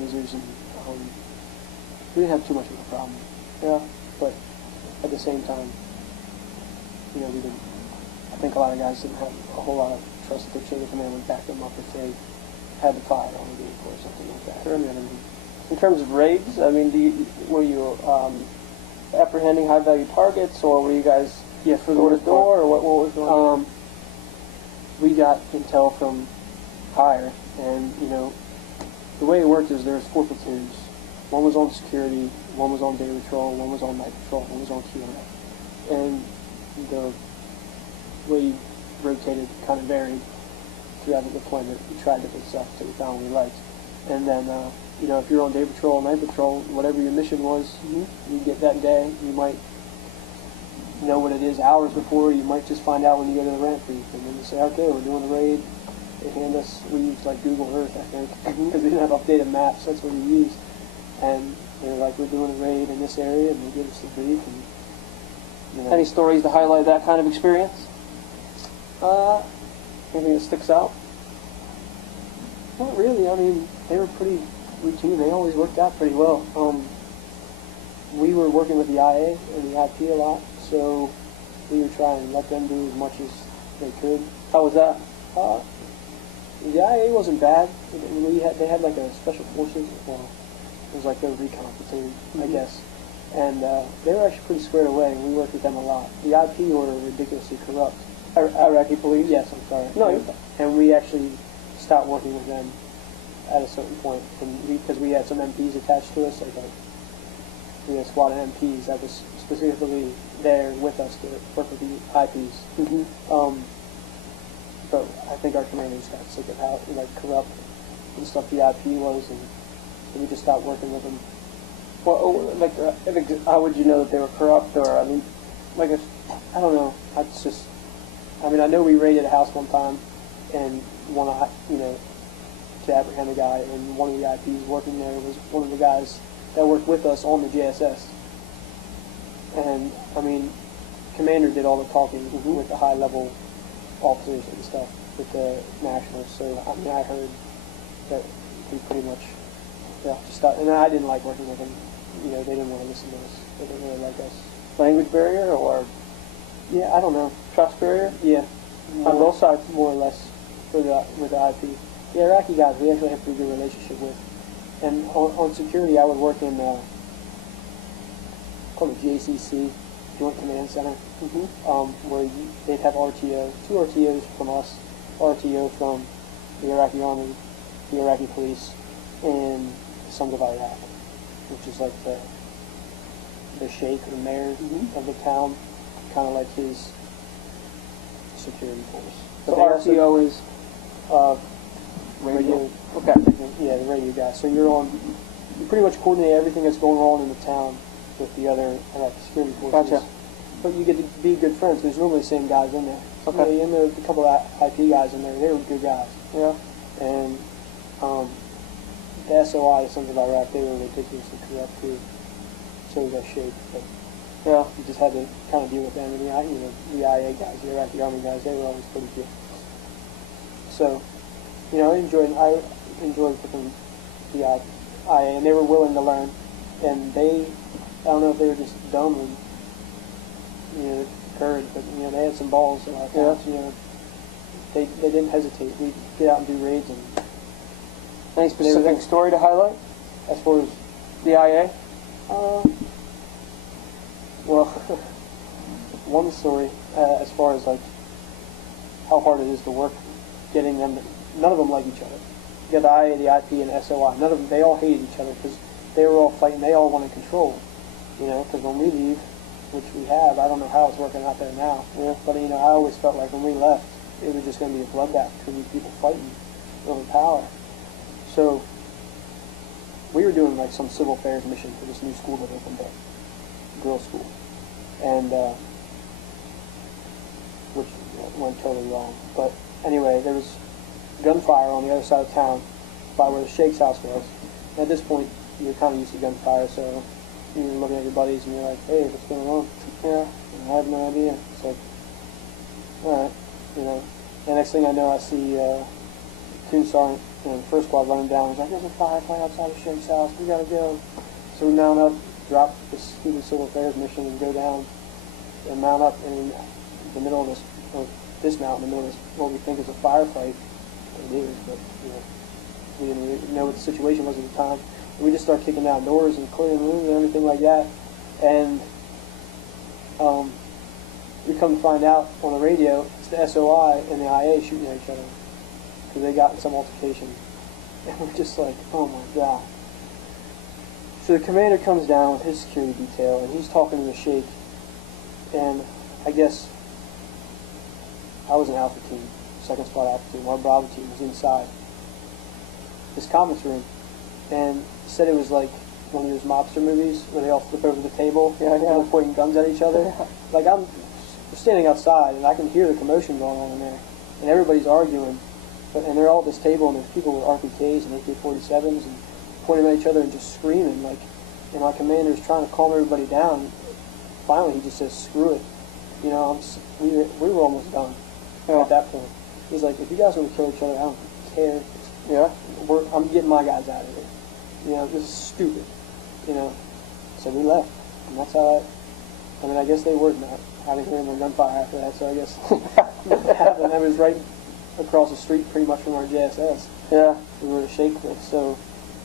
organizers, and we didn't have too much of a problem. Yeah, but at the same time, we didn't. I think a lot of guys didn't have a whole lot of trust that their chain of command would back them up if they had the fire on the vehicle or something like that. Sure. In terms of raids, I mean, were you apprehending high-value targets, or were you guys for the door to door, or what was going on? We got intel from higher, and the way it worked is there was 4 platoons. One was on security, one was on day patrol, one was on night patrol, one was on QRF. And the way you rotated kind of varied throughout the deployment. We tried different stuff that we found we liked. And then, if you're on day patrol, night patrol, whatever your mission was, you get that day. You might know what it is hours before. You might just find out when you go to the ramp brief. And then you say, okay, we're doing a raid. They hand us, we used like Google Earth, I think, because we didn't have updated maps. That's what we used. And they were like, we're doing a raid in this area, and they give us the brief. And, Any stories to highlight that kind of experience? Anything that sticks out? Not really. I mean, they were pretty routine. They always worked out pretty well. We were working with the IA and the IP a lot, so we would try and let them do as much as they could. How was that? The IA wasn't bad. They had like a special forces. Well, it was like their recon platoon, I guess. And they were actually pretty squared away, and we worked with them a lot. The IP were ridiculously corrupt. Iraqi police? Yes, I'm sorry. No, and we actually stopped working with them at a certain point, and because we had some MPs attached to us, we had a squad of MPs that was specifically there with us to work with the IPs. But I think our commanders got sick of how corrupt and stuff the IP was, and we just stopped working with them. Well, how would you know that they were corrupt, or I don't know. I know we raided a house one time, and to apprehend a guy, and one of the IPs working there was one of the guys that worked with us on the JSS. And Commander did all the talking with the high-level officers and stuff with the nationals. So I heard that he pretty much just stopped. And I didn't like working with them. They didn't want to listen to us. They didn't really like us. Language barrier, or I don't know. trust barrier? Yeah, On both sides? more or less with the IP. The Iraqi guys we actually have a pretty good relationship with. And on security, I would work in called the JCC, Joint Command Center, where they'd have RTO, 2 RTOs from us, RTO from the Iraqi Army, the Iraqi Police, and the Sons of Iraq, which is like the sheikh or mayor of the town, kind of like his security force. So RTO is radio. Okay. Yeah, the radio guy. So you pretty much coordinate everything that's going on in the town with the other security forces. Gotcha. But you get to be good friends. There's normally the same guys in there. Okay. And there's a couple of IP guys in there. They were good guys. Yeah. And the SOI, the Sons of Iraq, they were ridiculously corrupt too. So was that sheikh. But you just had to kind of deal with them. And the IA guys, the Iraqi Army guys, they were always pretty good. So, I enjoyed working the IA, and they were willing to learn. And I don't know if they were just dumb and, courage, but, they had some balls a lot of times. They didn't hesitate. We'd get out and do raids. And any specific story to highlight as far as the IA? Well, one story as far as how hard it is to work, getting them. None of them like each other. You got the IA, the IP, and the SOI. None of them. They all hated each other because they were all fighting. They all wanted control. Because when we leave, which we have, I don't know how it's working out there now. But I always felt like when we left, it was just going to be a bloodbath between these people fighting over power. So we were doing some civil affairs mission for this new school that opened up, girls' school, and which went totally wrong. But anyway, there was gunfire on the other side of town by where the sheikh's house was. And at this point, you're kind of used to gunfire, so you're looking at your buddies and you're like, hey, what's going on? I have no idea. It's like, all right, The next thing I know, I see platoon sergeant And the first squad running down was like, there's a fire fight outside of Shake's house. We gotta go. So we mount up, drop this stupid civil affairs mission, and go down and mount up in the middle of this, or dismount in the middle of this, what we think is a firefight. It is, but we didn't really know what the situation was at the time. And we just start kicking down doors and clearing rooms and everything like that. And we come to find out on the radio, it's the SOI and the IA shooting at each other because they got in some altercation. And we're just like, oh my God. So the commander comes down with his security detail, and he's talking to the Sheikh. And I guess I was in Alpha Team, second squad Alpha Team. Our Bravo team was inside this conference room, and said it was like one of those mobster movies where they all flip over the table and they're pointing guns at each other. Like I'm standing outside, and I can hear the commotion going on in there, and everybody's arguing. And they're all at this table, and there's people with RPKs and AK-47s and pointing at each other and just screaming. Like, and my commander's trying to calm everybody down. Finally, he just says, "Screw it." You know, we were almost done at that point. He's like, "If you guys want to kill each other, I don't care. Yeah, I'm getting my guys out of here. You know, this is stupid." You know, so we left, and that's how. I mean, I guess they were not. I didn't hear any more gunfire after that, so I guess that happened. I was right across the street, pretty much from our JSS. Yeah. We were at Shake with. So,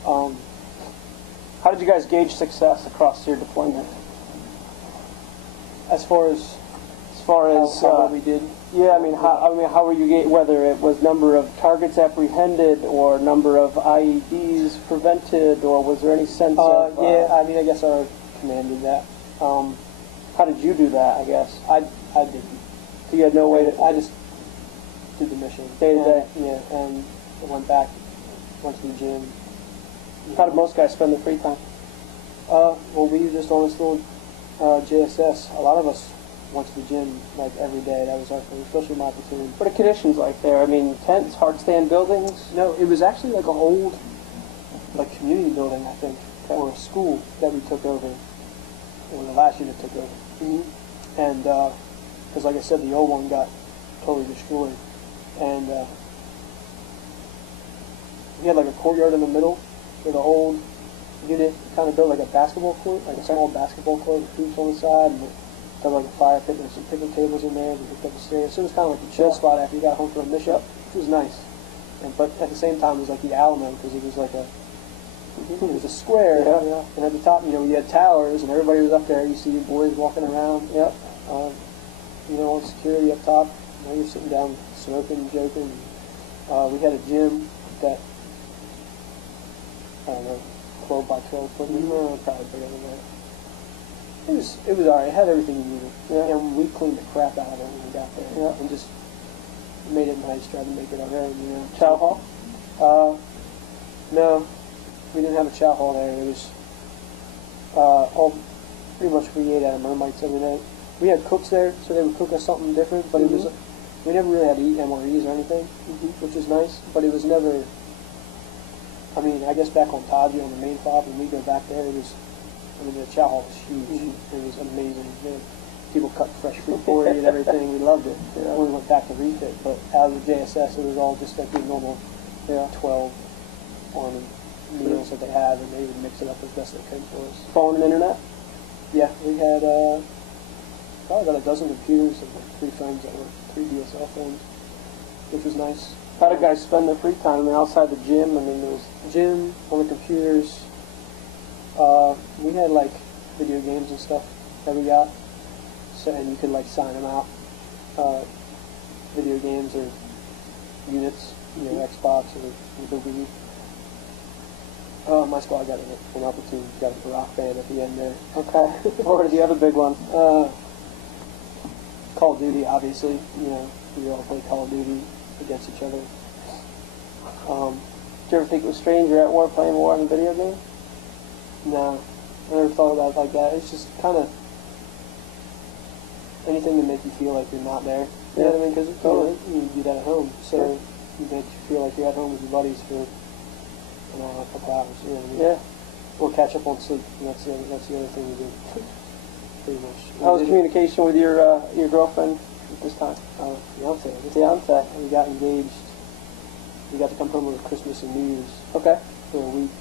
how did you guys gauge success across your deployment? as far as how what we did. Yeah, I mean, how were you whether it was number of targets apprehended or number of IEDs prevented, or was there any sense of? Yeah, I mean, I guess our command did that. How did you do that? I guess I didn't. So you had no way to. I just did the mission Day to day. Yeah, and I went back, went to the gym. How did most guys spend their free time? Well, we were just on this little JSS. A lot of us went to the gym like every day. That was our thing, especially my platoon. What are conditions like there? I mean, tents, hard stand buildings? No, it was actually like an old, like community building, I think, or a school that we took over, or the last unit took over. Mm-hmm. And because, like I said, the old one got totally destroyed, and we had like a courtyard in the middle where the old unit kind of built like a basketball court, like a small basketball court with hoops on the side, and had like a fire pit. There's some picnic tables in there. We hooked up the stairs. So it was kind of like the chill spot after you got home from a mission, which was nice. But at the same time, it was like the Alamo because it was like it was a square. Yeah. And at the top, you had towers, and everybody was up there. You see boys walking around. Yep. On security up top. You're sitting down smoking and joking. We had a gym that, I don't know, 12 by 12 foot. Probably bigger than that. It was alright. It had everything you needed. Yeah. And we cleaned the crap out of it when we got there. Yeah. And just made it nice, tried to make it our own, Chow hall? No, we didn't have a chow hall there. It was all pretty much we ate out of Mermites every night. We had cooks there, so they would cook us something different, but it was, we never really had to eat MREs or anything, which was nice, but it was never, I mean, I guess back on Taji on the main fob, when we go back there, the chow hall was huge. It was amazing. People cut fresh fruit for you and everything. We loved it. When we went back to refit, but out of the JSS, it was all just like the normal 12 Army meals that they have, and they would mix it up as best they could for us. Phone and internet? Yeah, we had probably about a dozen computers and like 3 phones that were 3 DSL phones, which was nice. How did guys spend their free time? I mean, outside the gym, I mean, there was Gym, on the computers. We had like video games and stuff that we got, so and you could like sign them out. Video games or units, Xbox or the Wii. My squad got an opportunity, got a rock band at the end there. okay. What were the other big ones? Call of Duty, obviously. We all play Call of Duty against each other. Did you ever think it was strange you're at war playing war in a video game? No, I never thought about it like that. It's just kind of anything to make you feel like you're not there. You know what I mean? Because you do that at home, so you make you feel like you're at home with your buddies for a couple hours. You know what I mean? Yeah. Or catch up on sleep. And that's the other thing we do. Pretty much. How was communication with your girlfriend at this time? Fiance. Fiance. We got engaged We got to come home over Christmas and New Year's. Okay. For a week.